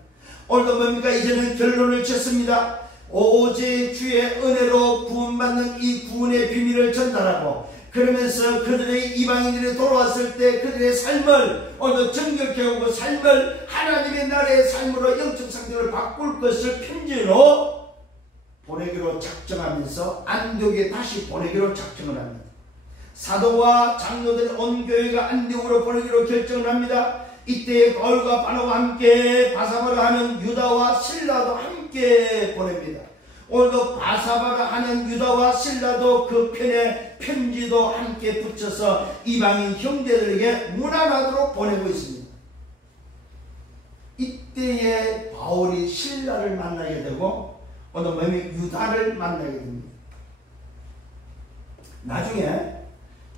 오늘도 뭡니까? 이제는 결론을 짓습니다. 오직 주의 은혜로 구원받는 이 구원의 비밀을 전달하고 그러면서 그들의 이방인들이 돌아왔을 때 그들의 삶을 오늘도 정결케 하고 삶을 하나님의 나라의 삶으로 영적 상태를 바꿀 것을 편지로 보내기로 작정하면서 안디옥에 다시 보내기로 작정을 합니다. 사도와 장로들 온 교회가 안디옥으로 보내기로 결정을 합니다. 이때 바울과 바나바와 함께 바사바를 하는 유다와 실라도 함께 보냅니다. 오늘도 바사바를 하는 유다와 실라도 그 편에 편지도 함께 붙여서 이방인 형제들에게 무난하도록 보내고 있습니다. 이때에 바울이 실라를 만나게 되고 오늘 몸이 유다를 만나게 됩니다. 나중에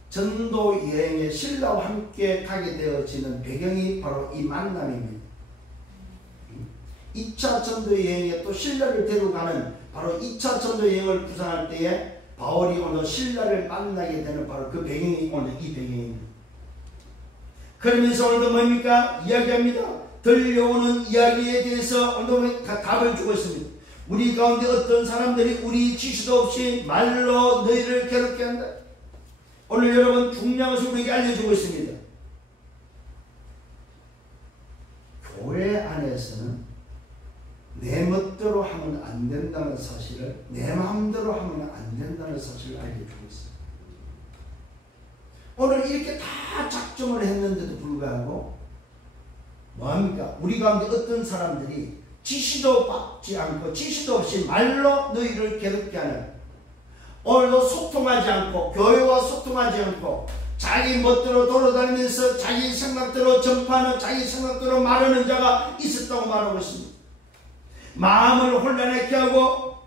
전도 여행에 신라와 함께 가게 되어지는 배경이 바로 이 만남입니다. 2차 전도 여행에 또 신라를 데려가는 바로 2차 전도 여행을 구상할 때에 바울이 오늘 신라를 만나게 되는 바로 그 배경이 오늘 이 배경입니다. 그러면서 오늘도 뭡니까? 이야기합니다. 들려오는 이야기에 대해서 오늘 답을 주고 있습니다. 우리 가운데 어떤 사람들이 우리 지시도 없이 말로 너희를 괴롭게 한다. 오늘 여러분 중요한 것을 우리에게 알려주고 있습니다. 교회 안에서는 내 멋대로 하면 안 된다는 사실을 내 마음대로 하면 안 된다는 사실을 알려주고 있습니다. 오늘 이렇게 다 작정을 했는데도 불구하고 뭐합니까? 우리 가운데 어떤 사람들이 지시도 받지 않고 지시도 없이 말로 너희를 괴롭게 하는 오늘도 소통하지 않고 교회와 소통하지 않고 자기 멋대로 돌아다니면서 자기 생각대로 전파하는 자기 생각대로 말하는 자가 있었다고 말하고 있습니다. 마음을 혼란하게 하고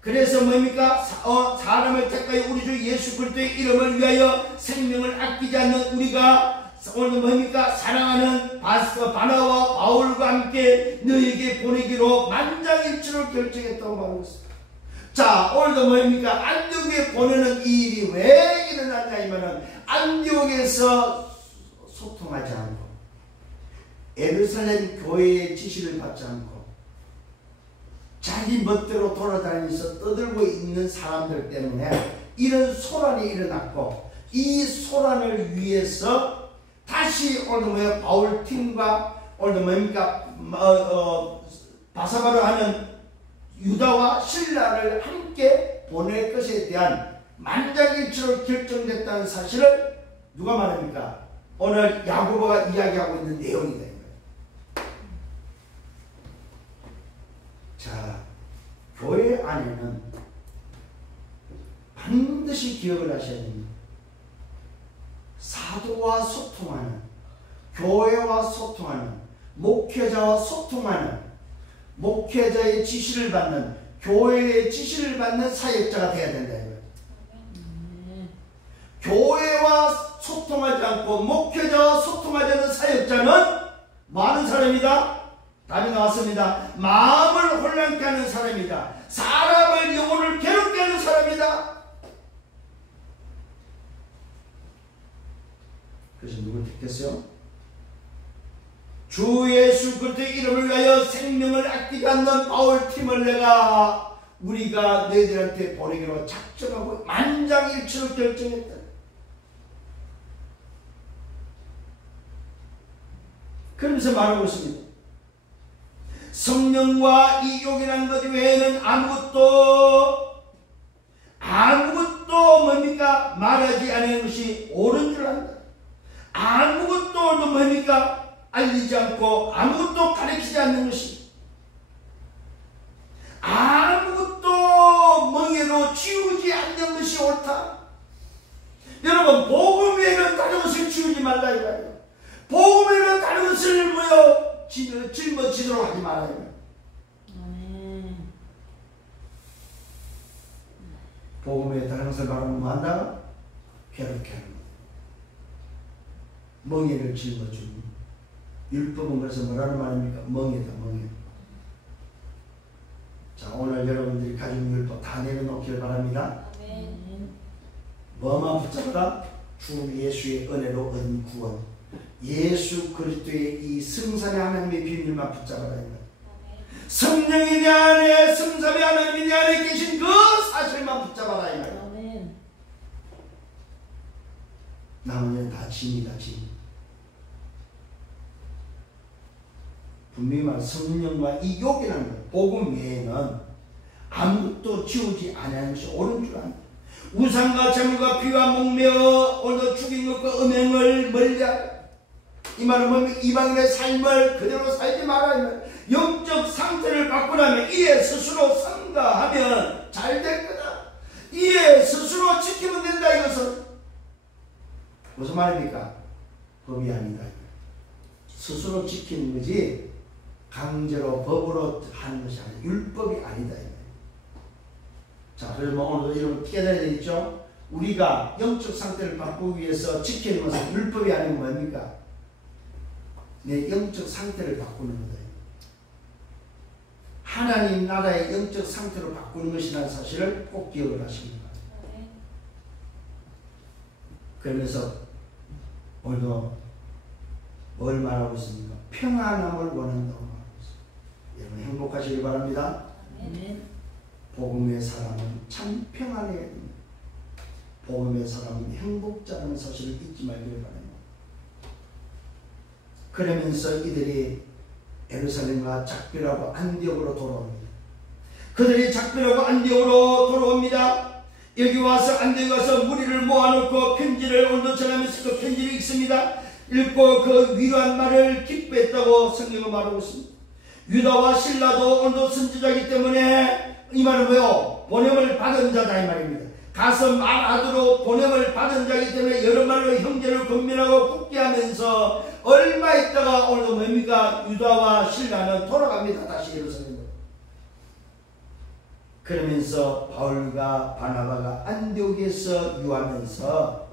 그래서 뭡니까? 사람을 택하여 우리 주 예수 그리스도의 이름을 위하여 생명을 아끼지 않는 우리가 오늘 뭡니까? 사랑하는 바나바와 바울과 함께 너에게 보내기로 만장일치로 결정했다고 말하고 있습니다. 자, 오늘도 뭡니까? 안디옥에 보내는 이 일이 왜 일어났냐 하면은 안디옥에서 소통하지 않고 예루살렘 교회의 지시를 받지 않고 자기 멋대로 돌아다니면서 떠들고 있는 사람들 때문에 이런 소란이 일어났고 이 소란을 위해서 다시 오늘 바울 팀과 오늘 뭡니까? 바사바를 하는 유다와 실라를 함께 보낼 것에 대한 만장일치로 결정됐다는 사실을 누가 말합니까? 오늘 야고보가 이야기하고 있는 내용이다. 자, 교회 안에는 반드시 기억을 하셔야 됩니다. 사도와 소통하는, 교회와 소통하는, 목회자와 소통하는, 목회자의 지시를 받는, 교회의 지시를 받는 사역자가 되어야 된다. 교회와 소통하지 않고 목회자와 소통하지 않는 사역자는 뭐 하는 사람이다? 답이 나왔습니다. 마음을 혼란케 하는 사람이다. 사람을 영혼을 괴롭게 하는 사람이다. 그래서 누굴 택했어요? 주 예수 그리스도의 이름을 위하여 생명을 아끼지 않는 바울팀을 우리가 너희들한테 보내기로 작정하고 만장일치로 결정했다. 그러면서 말하고 있습니다. 성령과 이 욕이라는 것 외에는 아무것도 뭡니까? 말하지 않는 것이 옳은 줄 안다. 아무것도 뭡니까? 알리지 않고 아무것도 가르치지 않는 것이, 아무것도 멍에로 지우지 않는 것이 옳다. 여러분, 복음 외에는 다른 것을 지우지 말라 이거예요. 복음 외에는 다른 것을 짊어지도록 하지 말아요. 복음 외에 다른 것을 말하면 뭐 한다? 괴롭게 하는 거예요. 멍에를 짊어주니. 율법은 그래서 뭐라는 말입니까? 멍에다, 멍에. 자, 오늘 여러분들이 가진 율법 다 내려놓기를 바랍니다. 아멘. 뭐만 붙잡다? 주 예수의 은혜로 얻은 구원. 예수 그리스도의 이 승산의 하나님의 비밀만 붙잡아라. 성령이 내 안에, 성삼위 하나님이 내 안에 계신 그 사실만 붙잡아라. 이 말이야. 아멘. 나머지는 다 짐이다, 짐. 분명히 말 성령과 이 욕이라는 것, 복음 외에는 아무것도 지우지 아니하는 것이 옳은 줄 압니다. 우상과 재물과 피와 목매어 오늘 죽인 것과 음행을 멀리하라. 이 말은 뭡니까? 이방인의 삶을 그대로 살지 마라. 이 말. 영적 상태를 바꾸려면 이에 스스로 성가하면 잘 될 거다. 이에 스스로 지키면 된다. 이것은 무슨 말입니까? 법이 아니다. 스스로 지키는 거지 강제로 법으로 하는 것이 아니라 율법이 아니다. 자, 그러면 오늘도 이런 걸 깨달아야 되겠죠? 우리가 영적 상태를 바꾸기 위해서 지키는 것은 율법이 아니고 뭡니까? 내 영적 상태를 바꾸는 거다. 하나님 나라의 영적 상태로 바꾸는 것이라는 사실을 꼭 기억을 하시기 바랍니다. 그러면서 오늘도 뭘 말하고 있습니까? 평안함을 원한다고 말하고 있습니다. 여러분 행복하시기 바랍니다. 아멘. 복음의 사람은 참 평안해야 됩니다. 복음의 사람은 행복자라는 사실을 잊지 말기를 바랍니다. 그러면서 이들이 예루살렘과 작별하고 안디옥으로 돌아옵니다. 그들이 작별하고 안디옥으로 돌아옵니다. 여기 와서 안디옥에 와서 무리를 모아놓고 편지를 오늘도 전하면서 그 편지를 읽습니다. 읽고 그 위로한 말을 기뻐했다고 성경은 말하고 있습니다. 유다와 실라도 오늘도 선지자이기 때문에 이 말은 뭐요? 보냄을 받은 자다 이 말입니다. 가서 말하도록 보냄을 받은 자이기 때문에 여러 말로 형제를 권면하고 굳게 하면서 얼마 있다가 오늘도 뭡니까? 유다와 실라는 돌아갑니다. 다시 예루살렘으로. 그러면서 바울과 바나바가 안디옥에서 유하면서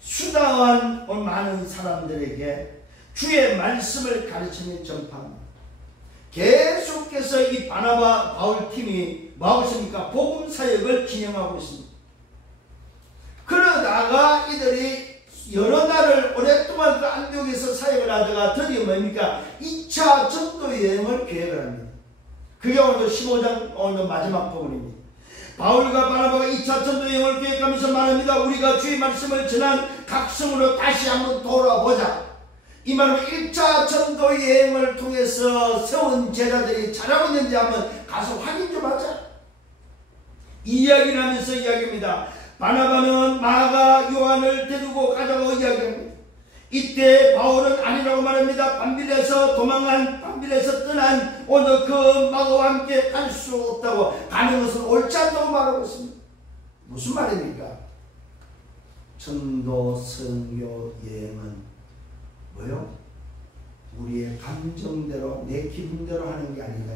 수다한 많은 사람들에게 주의 말씀을 가르치는 전파합니다. 계속해서 이 바나바 바울 팀이 뭐하고 있습니까? 복음 사역을 진행하고 있습니다. 그러다가 이들이 여러 날을 오랫동안 그 안디옥에서 사역을 하다가 드디어 뭡니까? 2차 전도 여행을 계획을 합니다. 그게 오늘 15장 오늘 마지막 부분입니다. 바울과 바나바가 2차 전도 여행을 계획하면서 말합니다. 우리가 주의 말씀을 전한 각성으로 다시 한번 돌아보자. 이 말은 1차 전도 여행을 통해서 세운 제자들이 잘하고 있는지 한번 가서 확인 좀 하자. 이 이야기를 하면서 이야기합니다. 바나바는 마가 요한을 데리고 가자고 이야기합니다. 이때 바울은 아니라고 말합니다. 반빌에서 떠난 오늘 그 마가와 함께 갈 수 없다고, 가는 것은 옳지 않다고 말하고 있습니다. 무슨 말입니까? 전도 선교 여행은 뭐요? 우리의 감정대로 내 기분대로 하는 게 아니다.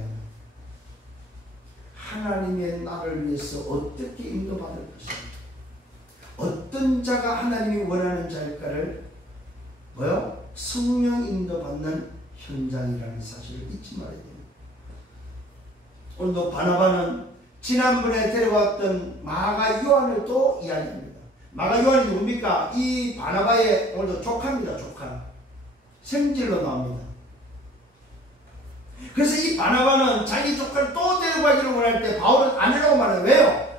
하나님의 나를 위해서 어떻게 인도받을 것인가, 어떤 자가 하나님이 원하는 자일까를 뭐요? 성령 인도받는 현장이라는 사실을 잊지 말아야 됩니다. 오늘도 바나바는 지난번에 데려왔던 마가 요한을 또 이야기합니다. 마가 요한이 누굽니까? 이 바나바의 오늘도 조카입니다. 조카. 생질로 나옵니다. 그래서 이 바나바는 자기 조카를 또 데려가기를 원할 때 바울은 아니라고 말해요. 왜요?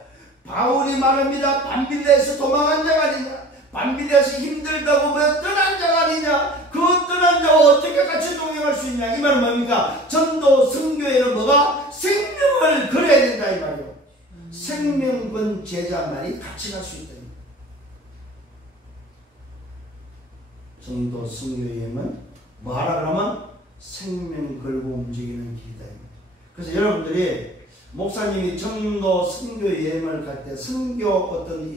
바울이 말합니다. 반빌레에서 도망한 자가 아니냐, 반빌레에서 힘들다고 뭐 떠난 자가 아니냐, 그 떠난 자와 어떻게 같이 동행할 수 있냐. 이 말은 뭡니까? 전도 선교에는 뭐가? 생명을 걸어야 된다 이 말이요. 생명건 제자만이 같이 갈 수 있다. 전도 선교여행은 뭐하라 그러면 생명 걸고 움직이는 길이다. 그래서 여러분들이 목사님이 전도 선교 여행을 갈 때, 선교 어떤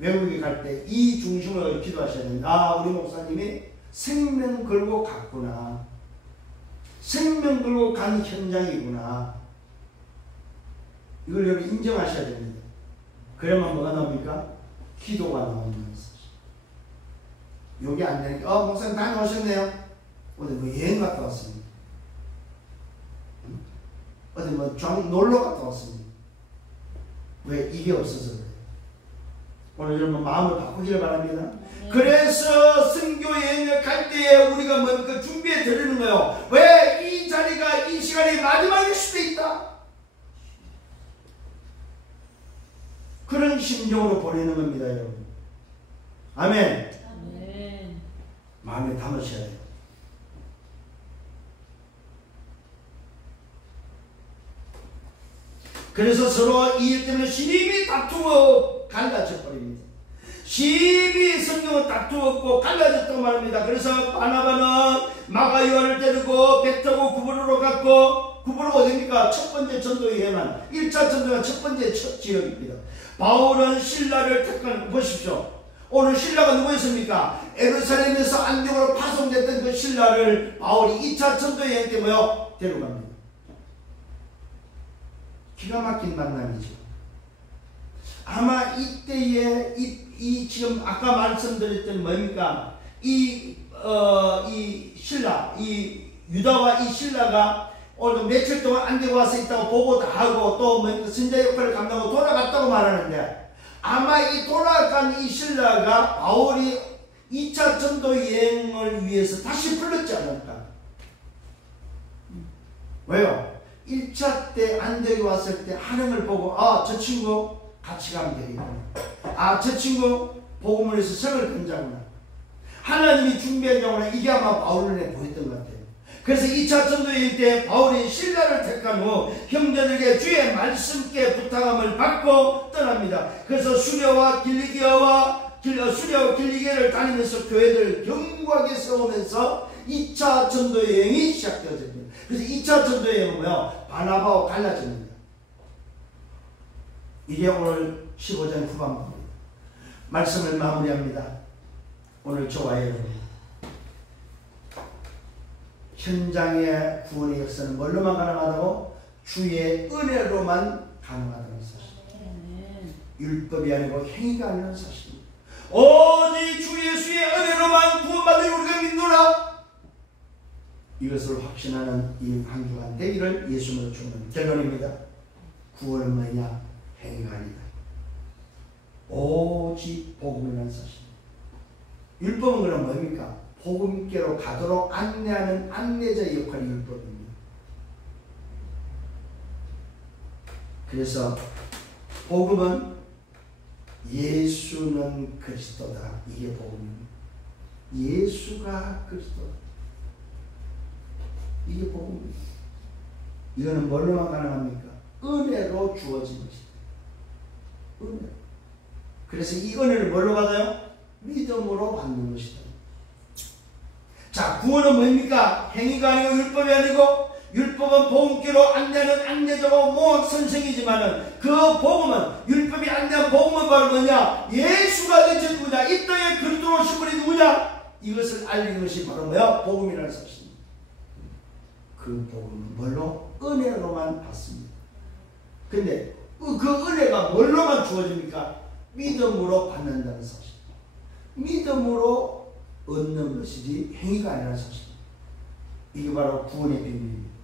외국에 갈 때 이 중심을 기도하셔야 됩니다. 아, 우리 목사님이 생명 걸고 갔구나, 생명 걸고 간 현장이구나, 이걸 여러분 인정하셔야 됩니다. 그러면 뭐가 나옵니까? 기도가 나온다는 사실. 요게 안 되니까 목사님 다녀오셨네요. 어디 뭐 여행 갔다 왔습니다. 어디 뭐 놀러 갔다 왔습니다. 왜? 이게 없어서 그래요. 오늘 여러분 마음을 바꾸기를 바랍니다. 그래서 선교 여행을 갈 때에 우리가 뭡니까? 준비해 드리는 거예요. 왜? 이 자리가 이 시간이 마지막일 수도 있다. 그런 심정으로 보내는 겁니다, 여러분. 아멘. 아멘. 마음에 담으셔야 돼요. 그래서 서로 이 일 때문에 심히 다투어 갈라져 버립니다. 심히 성경은 다투었고 갈라졌다고 말합니다. 그래서 바나바는 마가 요한을 데리고 배 타고 구브로로 갔고, 구브로가 어디입니까? 첫 번째 전도 여행한 1차 전도가 첫 번째 첫 지역입니다. 바울은 신라를 택한, 보십시오. 오늘 신라가 누구였습니까? 예루살렘에서 안디옥으로 파송됐던 그 신라를 바울이 2차 전도 여행 때 뭐요? 데려갑니다. 기가 막힌 만남이죠. 아마 이때에 이 지금 아까 말씀드렸던 뭡니까? 이 신라, 이 유다와 이 신라가 오늘 며칠 동안 안디옥에 와서 있다고 보고 다 하고 또 뭡니까? 선자 역할을 감당하고 돌아갔다고 말하는데, 아마 이 돌아간 이 신라가 바울이 2차 전도 여행을 위해서 다시 불렀지 않을까? 왜요? 1차 때 안디옥에 왔을 때 하령을 보고 저 친구 같이 가면 되겠구나. 저 친구 복음을 해서 성을 건자구나. 하나님이 준비하자구나. 이게 아마 바울 눈에 보였던 것 같아요. 그래서 2차 전도여행 때 바울이 신라를 택한 후 형제들에게 주의 말씀께 부탁함을 받고 떠납니다. 그래서 수려와 길리기아를 다니면서 교회를 견고하게 세우면서 2차 전도여행이 시작되어집니다. 그래서 2차 전도여행은 뭐예요? 바나바와 갈라집니다. 이게 오늘 15장 후반부입니다. 말씀을 마무리합니다. 오늘 저와 여러분, 현장의 구원의 역사는 뭘로만 가능하다고? 주의 은혜로만 가능하다는 사실. 율법이 아니고 행위가 아니라는 사실입니다. 오직 주 예수의 은혜로만 구원받을 우리가 믿노라. 이것을 확신하는 이 한 주간 되기를 예수님으로 축원합니다. 결론입니다. 구원은 뭐냐? 행위가 아니다. 오직 복음이라는 사실. 율법은 그럼 뭡니까? 복음께로 가도록 안내하는 안내자의 역할이 율법입니다. 그래서 복음은 예수는 그리스도다. 이게 복음입니다. 예수가 그리스도다. 이게 복음입니다. 이거는 뭘로만 가능합니까? 은혜로 주어진 것이다. 은혜. 그래서 이 은혜를 뭘로 받아요? 믿음으로 받는 것이다. 자, 구원은 뭡니까? 행위가 아니고 율법이 아니고, 율법은 복음께로 안내하는 안내자고 모학 선생이지만은 그 복음은, 율법이 안내한 복음은 바로 뭐냐? 예수가 대체 누구냐? 이 땅에 그리스도로 오신 분이 누구냐? 이것을 알리는 것이 바로 뭐야? 복음이라는 사실입니다. 그 복음은 뭘로? 은혜로만 받습니다. 근데 그 은혜가 뭘로만 주어집니까? 믿음으로 받는다는 사실. 믿음으로 얻는 것이지 행위가 아니라는 사실. 이게 바로 구원의 비밀입니다.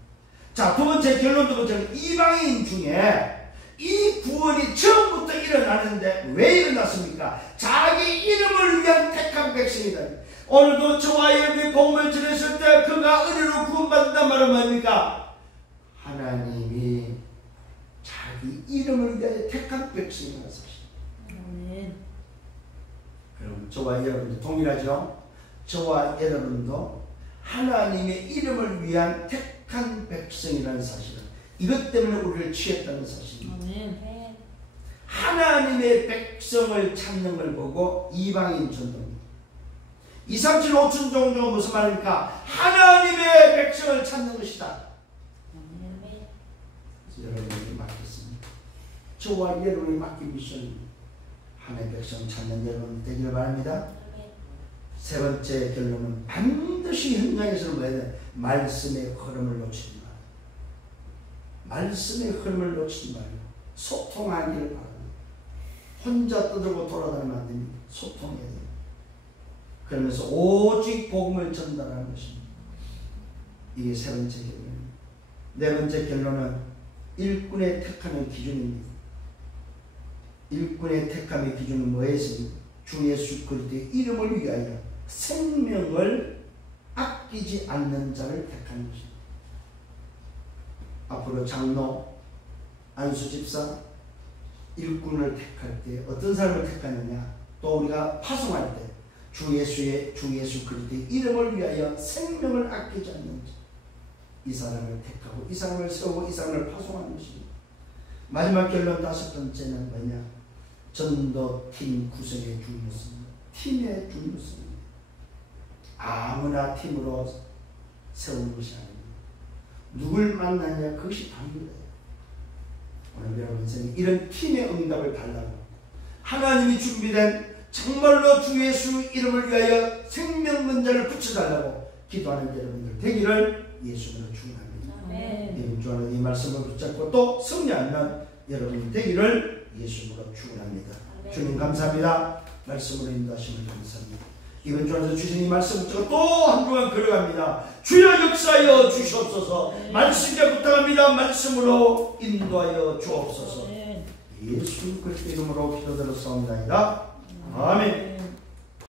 자, 두 번째 결론, 두 번째는 이방인 중에 이 구원이 처음부터 일어나는데 왜 일어났습니까? 자기 이름을 위한 택한 백성이다. 오늘도 저와 여러분이 복음을 전했을 때 그가 은혜로 구원받는단 말은 뭡니까? 하나님이 자기 이름을 위하여 택한 백성이라는 사실. 그럼 저와 여러분도 동일하죠? 저와 여러분도 하나님의 이름을 위한 택한 백성이라는 사실은 이것 때문에 우리를 취했다는 사실입니다. 하나님의 백성을 찾는 걸 보고 이방인 전도입니다. 2, 3, 7, 5천 종족은 무슨 말입니까? 하나님의 백성을 찾는 것이다. 여러분에게 맡겼습니다. 저와 여러분이 맡긴 미션입니다. 하나님의 백성 찾는 여러분 되기를 바랍니다. 세 번째 결론은 반드시 현장에서는 뭐해야 돼? 말씀의 흐름을 놓치지 말고, 말씀의 흐름을 놓치지 말고 소통하기를 바랍니다. 혼자 떠들고 돌아다니면 안 됩니다. 소통해야 돼요. 그러면서 오직 복음을 전달하는 것입니다. 이게 세 번째 결론입니다. 네 번째 결론은 일꾼의 택함의 기준입니다. 일꾼의 택함의 기준은 뭐였습니까? 주 예수 그리스도의 이름을 위하여 생명을 아끼지 않는 자를 택하는 것입니다. 앞으로 장로, 안수집사, 일꾼을 택할 때 어떤 사람을 택하느냐? 또 우리가 파송할 때 주 예수 그리스도의 이름을 위하여 생명을 아끼지 않는 자, 이 사람을 택하고 이 사람을 세우고 이 사람을 파송하는 것입니다. 마지막 결론 다섯 번째는 뭐냐? 전도팀 구성의 중요성입니다. 팀의 중요성입니다. 아무나 팀으로 세우는 것이 아닙니다. 누굴 만나냐 그것이 당연해요. 오늘 여러분 선생님 이런 팀의 응답을 달라고 하나님이 준비된 정말로 주 예수 이름을 위하여 생명근자를 붙여달라고 기도하는 여러분들 되기를 예수님으로 축원합니다. 이번 주안에 이 말씀을 붙잡고 또 승리하면 여러분 되기를 예수님으로 축원합니다. 주님 감사합니다. 말씀으로 인도하시면 감사합니다. 이번 주안에서 주신 이 말씀 붙잡고 또 한 주간 걸어갑니다. 주여 역사하여 주시옵소서. 말씀에 부탁합니다. 말씀으로 인도하여 주옵소서. 예수 그리스도 이름으로 기도드렸사옵나이다. 아멘.